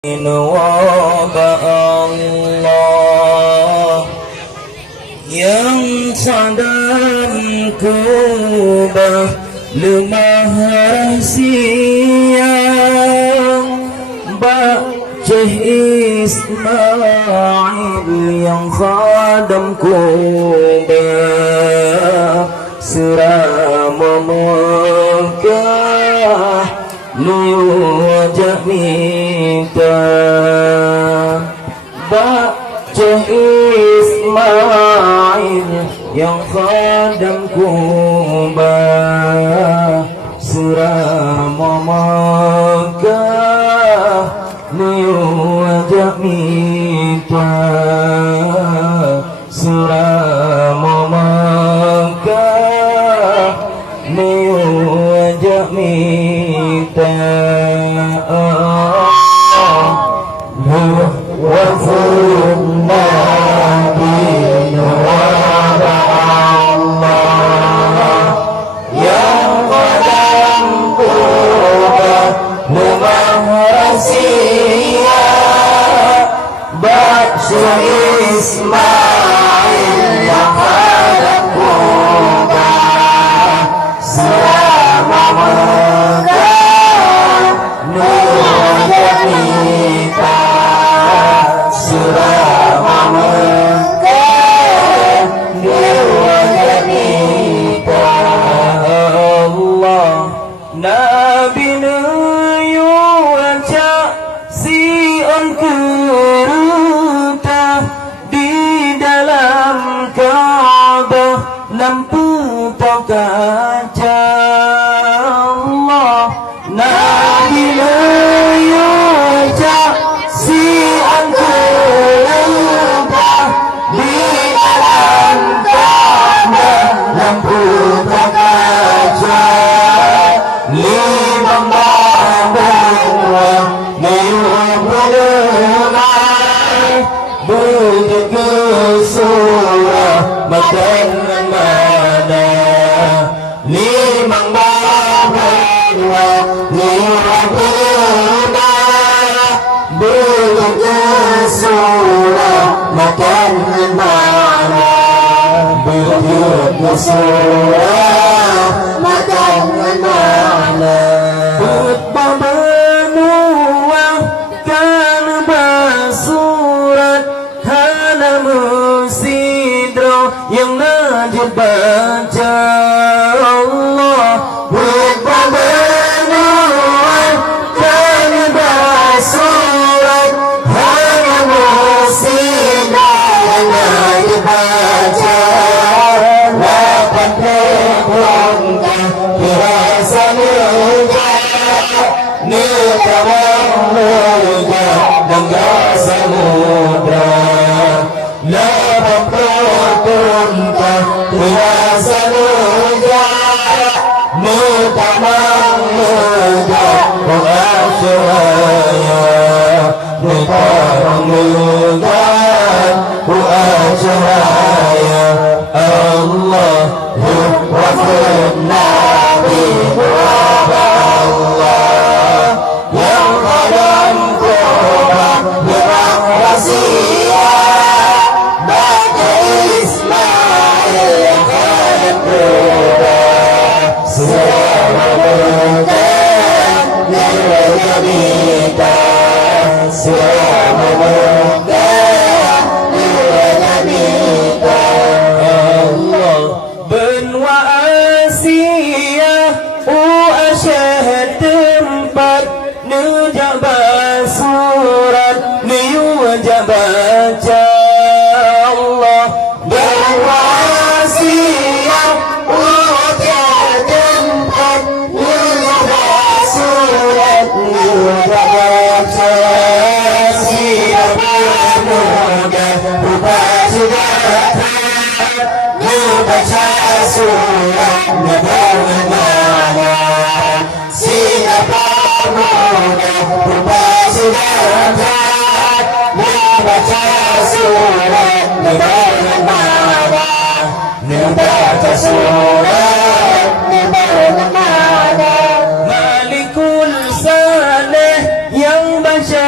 wabah Allah yang sadam kubah lemah rahsia Baceh Ismail yang khadam kubah serama Mekah wajah minta Baceh Ismail yang khadam kubah serama Mekah wajah minta serama Mekah wajah minta Ismail yang khadam kubah selama Mekah wajah minta selama Mekah wajah minta Allah Nabi Nuyu ajak si on lampu kaca Allah Nabi Nuyu ajak si angkuh di dalam Ka'bah lampu kaca lima babah menyuruh begitu surah makan mana limang bahawa lima begitu surah makan mana begitu surah makan mana khutbah benua kan basurat hana musidro yang najib baca Allah khutbah benua kan basurat hana musidro yang najib baca lapan keblongkah dirasa nikawang muda dan rasa muda lapan keblongkah dirasa muda nikawang muda bu'asyuraya nikawang muda bu'asyuraya Allah wafud Nabi Allah yang khadam kubah lemah rahsia Baceh Ismail yang khadam kubah selama Mekah wajah minta selama Mekah wajah minta Allah benua Asia Asyah tempat nujak basurat wajah baca Allah benua Asia Asyah tempat nujak basurat wajah baca siapa muda ubah sudah baca surat bagaimana siapa muda ubah sudah baca surat bagaimana baca surat bagaimana Malikul Saleh yang baca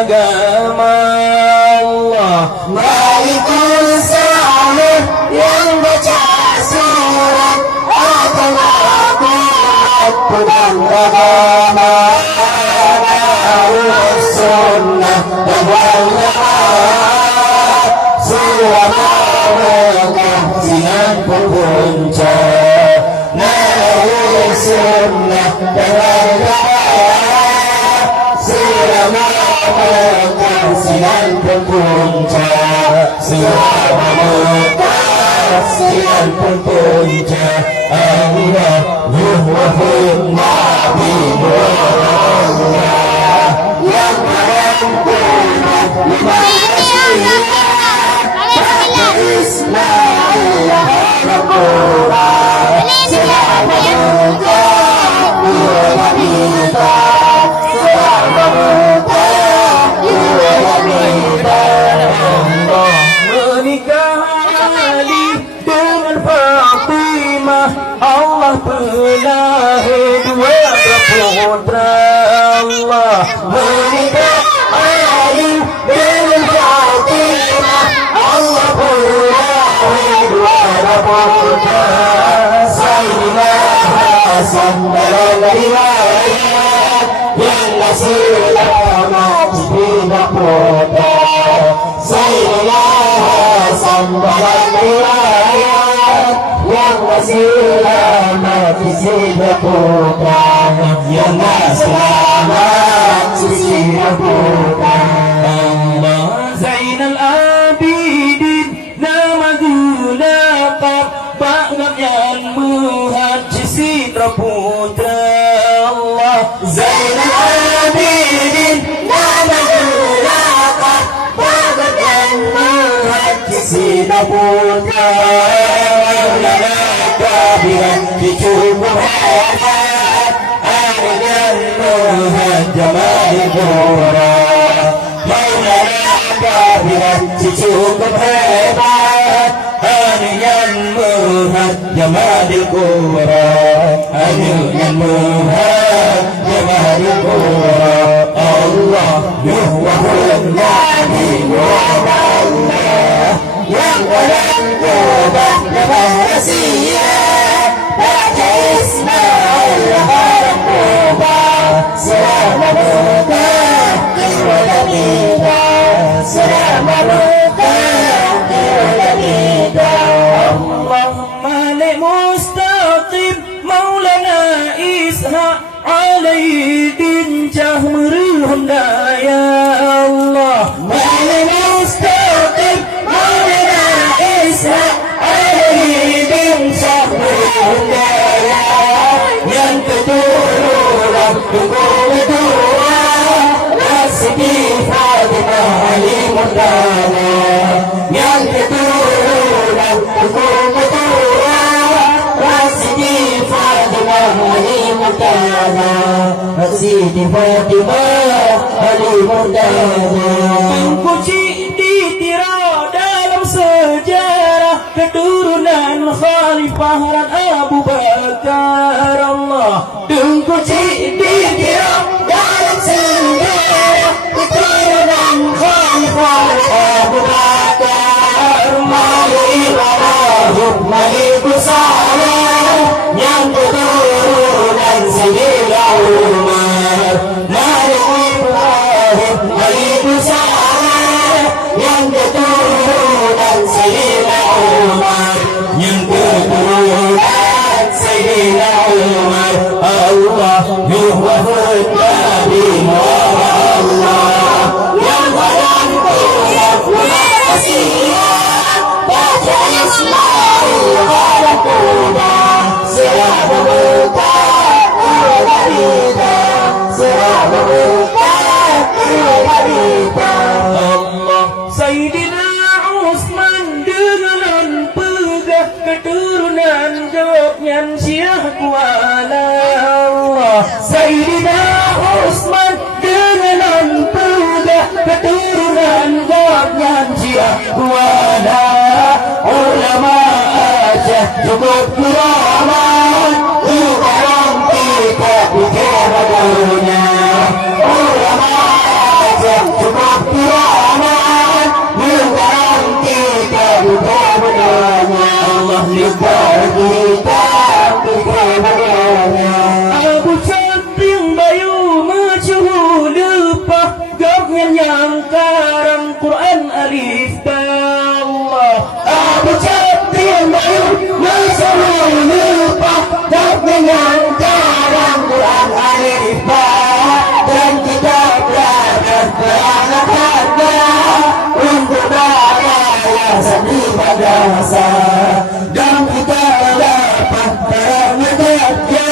agama Allah. Malikul Saleh yang baca surat Al-Quran pegang agama Sunnah dan wal-jamaah selama mereka siang punca naik sunnah dan wal-jamaah selama mereka siang punca selama mereka siang punca Allah yuhwafun Nabi Muhammad yang menikah Ali dengan Fatimah, Allah pelahir dua putra Allah. menikah Ali dengan Fatimah, Allah pelahir dua putra. Sayyidina Hasan dalam riwayat yang nasib amat bina putra. Sayyidina Hasan dalam riwayat yang nasib amat bina putra. Yang nasib amat bina putra. Allah Zainal Abidin nama dilaqab bangat yang muhajisi putra Allah. Zainal Abidin nama dilaqab bangat yang muhajisi putra. Lana kabiran cucu Muhammad Arian Muhammad Jamal Qura. Maulana kabiran cucu Muhammad Arian Muhammad Jamal Qura. Arian Muhammad Jamal Qura. Allah yuhwahul Nabi Muhammad yang dalam kubah rahasia baca Ismail haram kubah selama buka kiwala kita selama buka kiwala kita. Allahumma li mustaqim Maulana Ishaq alaihi din jahmurul ya Allah. Mali mustaqim Maulana Ishaq alaihi bin Syahmul yang keturunan kedua Siti Fatimah Halimundana yang keturunan kedua Siti Fatimah Halimundana Siti Fatimah Halimundana. Kunci ditira dalam sejarah keturunan Khalifah Abu Bakar Allah. Kunci ditira dalam sejarah keturunan Khalifah Abu Bakar. Mari Ibrahim, mari Salam yang keturunan Sayyidina Umar. Mari Ibrahim, mari Salam yang keturunan Sayyidina Umar. Yang keturunan Sayyidina Umar. Allah yuhwafud Nabi Muhammad yang dalam kubah rahasia baca Ismail haram kubah selama buka kiwala kita selama buka kiwala kita. Allah Sayyidina Utsman dengan pegah keturunan Jogyan Syekh Kuala Allah. Sayyidina Utsman dengan pegah keturunan Jogyan Syekh Kuala ulama Aceh cukup keramat dalam kita pikir dunia. Ulama Aceh cukup lupa dengan jarang Quran alifah dan kitab belajar perangkatnya untuk beraya seni bahasa dan kita dapat perangkatnya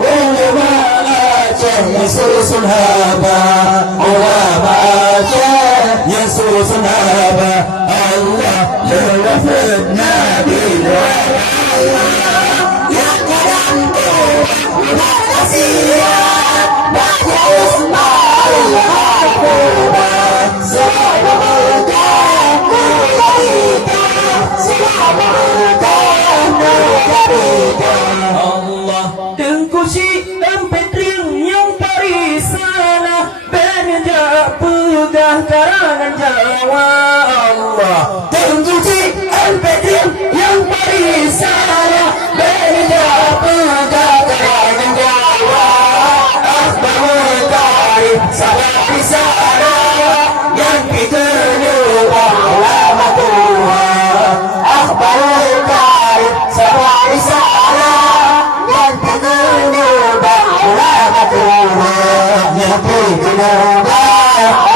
ulama Aceh Yesusun haba ulama Aceh Yesusun haba Allah lewafid Nabi ya kadang Asia baca Ismail Al-Quran Allah từng cô chi âm bên riêng yang parisana benja pugah karangan Jawa Allah từng chi âm bên riêng yang parisana benja pugah karangan Jawa akhbarul karib salah risana yang kita lupa ulama tua akhbarul karib salah risana yang kita lupa ulama tua yang kita lupa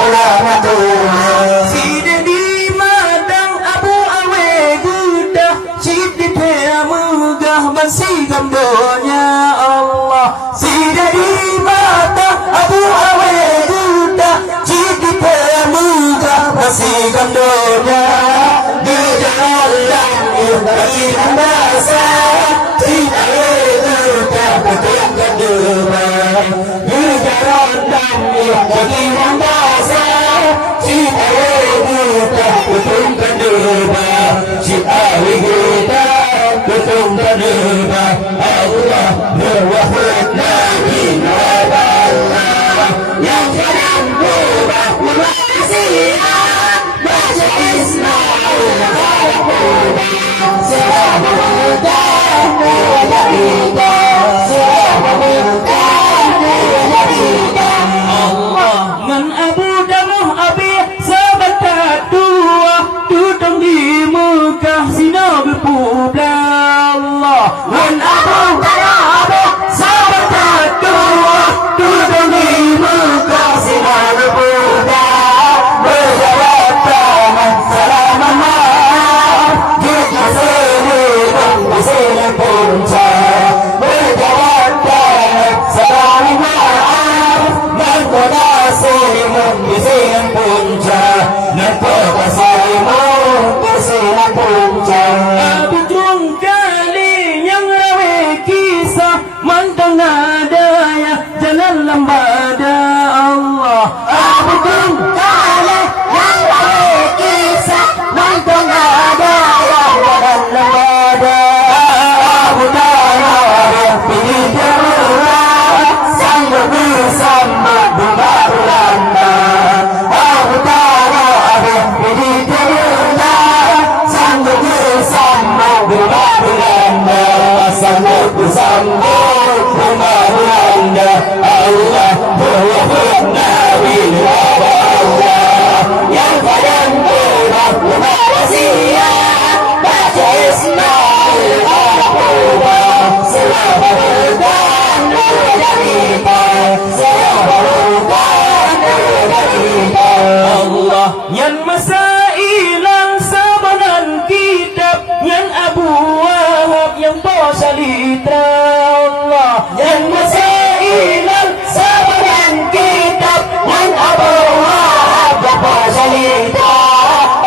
ulama tua Sida di madang Abu Awe Gudah Cip di pea megah Bansi gambarnya Allah Sida di madang Abu Awe Gudah Cip di pea megah Bansi gambarnya di jalan yang bagi bahasa tidak ada betul kedua di jalan yang bagi bahasa tidak ada betul kedua si ahli kita betul kedua Allah berwahid Nabi Allah yang kadang berubah manusia baca Ismail Allah man Abu Damuh Abi sahabat dua duduk di Mekah sina berpubla Allah man Abu Damuh Abi sahabat dua duduk di Mekah sina berpubla berjawab tangan salaman maaf jika sebelum disini punca berjawab tangan salaman maaf nangkoda selimun disini punca nangkoda selimun disini punca Abu Trung kali yang rawe kisah mantang nadaya jalan lambada Allah Abu Trung kali yang rawe kisah mantang nadaya jalan lambada Abu Tanah pilih jalan sanggup bersambut berlanda Abu Tanah pilih jalan sanggup bersambut berlanda sanggup bersambut berlanda Allah berwahid Nabi Allah yang kadang berubah manusia baca Ismail Al-Quran selama berdan kita selama berdan kita Allah yang masailan sabanan kitab yang Abu Wahab yang bawah litra Allah yang masailan sabanan kitab yang Abu Wahab dapat salita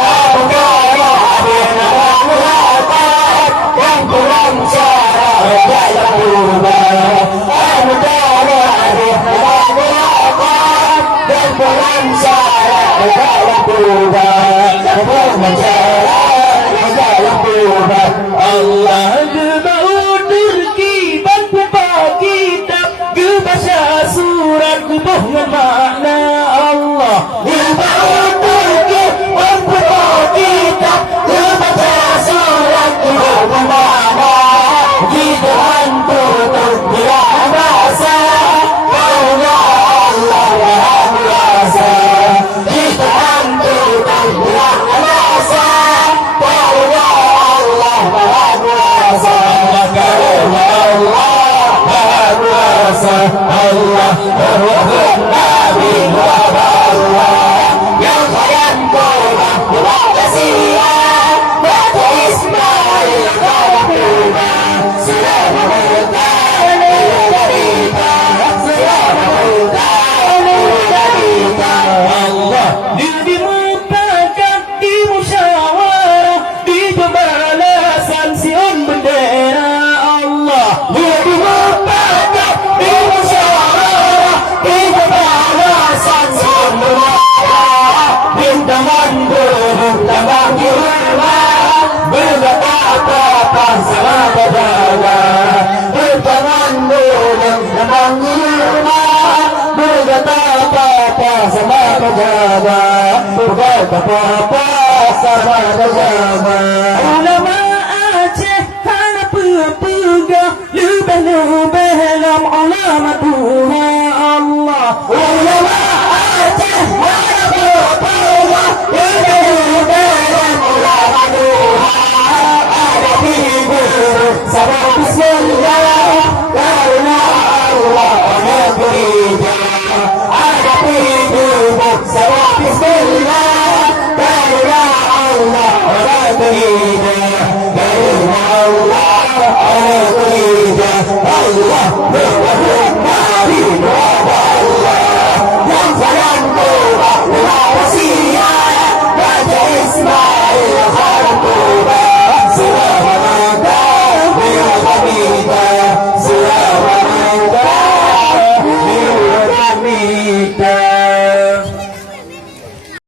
Abu Kaya bin Al-Muhammad yang kurang syarat dalam berubah Abu Kaya bin Al-Muhammad yang kurang syarat dalam berubah kurang syarat dalam berubah Allah gebau turki ban pupa kitab gebasa surat kubuh makna Allah gebau turki ban pupa kitab gebasa surat kubuh makna kita tutup bila bahasa kaunya Allah Maha Kuasa kita tutup bila bahasa kaunya Allah Maha Kuasa Allah Ruhul Nabi Allah yang kalian korban buat kasihan Batu Ismail Khabuna selama bertahan derita selama bertahan derita Allah dimukakan di musyawarah di pembalasan Sion bendera Allah dimukakan di musyawarah di pembalasan Sion bendera bintangan berbintang gilma berkata-kata sama berjaga bintangan berbintang gilma berkata-kata sama berjaga berkata-kata sama berjaga ulama Aceh hana pegang lebih-lebih dalam ulama Tuhan Allah ulama Aceh hana pegang lebih-lebih dalam ulama Tuhan ada figur sama bismillah karena Allah negerinya ada figur sama bismillah karena Allah negerinya karena Allah negerinya Allah